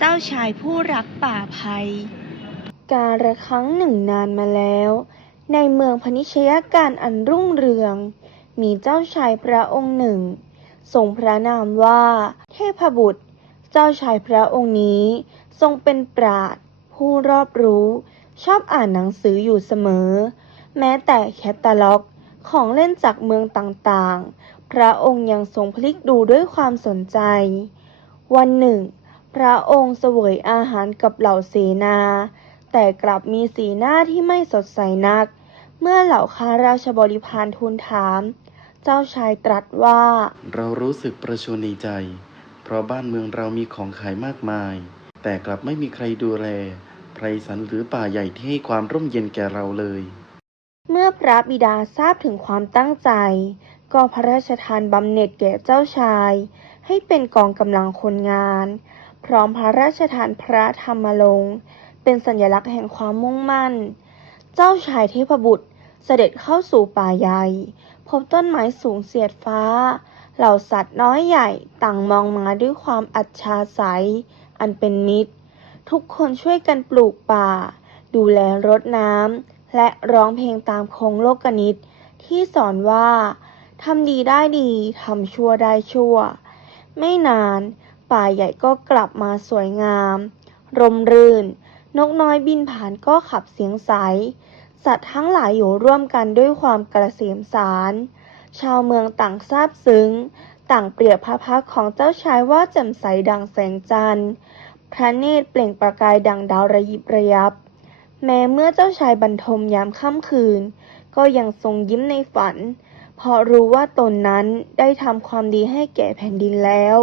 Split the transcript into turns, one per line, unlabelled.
เจ้าชายผู้รักป่าภัย
กาละครั้งหนึ่งนานมาแล้ว ในเมืองพนิชยการอันรุ่งเรือง มีเจ้าชายพระองค์หนึ่ง ทรงพระนามว่า เทพบุตร เจ้าชายพระองค์นี้ ทรงเป็นปราดผู้รอบรู้ ชอบอ่านหนังสืออยู่เสมอ แม้แต่แคตตาล็อกของเล่นจากเมืองต่างๆ พระองค์ยังทรงพลิกดูด้วยความสนใจ วันหนึ่ง พระองค์เสวยอาหารกับเหล่าเสนา แต่กลับมีสีหน้าที่ไม่สดใสนัก เมื่อเหล่าข้าราชบริพารทูลถาม เจ้าชายตรัสว่า
เรารู้สึกประชวรในใจ เพราะบ้านเมืองเรามีของขายมากมาย แต่กลับไม่มีใครดูแลไพรสันหรือป่าใหญ่ที่ให้ความร่มเย็นแก่เราเลย
เมื่อพระบิดาทราบถึงความตั้งใจ ก็พระราชทานบำเหน็จแก่เจ้าชาย ให้เป็นกองกำลังคนงาน พร้อมพระราชทานพระธรรมลง เป็นสัญลักษณ์แห่งความมุ่งมั่น เจ้าชายเทพบุตรเสด็จเข้าสู่ป่าใหญ่ พบต้นไม้สูงเสียดฟ้า เหล่าสัตว์น้อยใหญ่ต่างมองมาด้วยความอัจฉาใสยอันเป็นมิตร ทุกคนช่วยกันปลูกป่า ดูแลรดน้ำและร้องเพลงตามโคงโลกนิตที่สอนว่าทำดีได้ดี ทำชั่วได้ชั่ว ไม่นาน ป่าใหญ่ก็กลับมาสวยงามร่มรื่น นกน้อยบินผ่านก็ขับเสียงใส สัตว์ทั้งหลายอยู่ร่วมกันด้วยความกระเสียมสาร ชาวเมืองต่างซาบซึ้ง ต่างเปรียบพระพักของเจ้าชายว่าแจ่มใสดังแสงจันทร์ พระเนตรเปล่งประกายดังดาวระยิบระยับ แม้เมื่อเจ้าชายบรรทมยามค่ำคืน ก็ยังทรงยิ้มในฝัน เพราะรู้ว่าตนนั้นได้ทำความดีให้แก่แผ่นดินแล้ว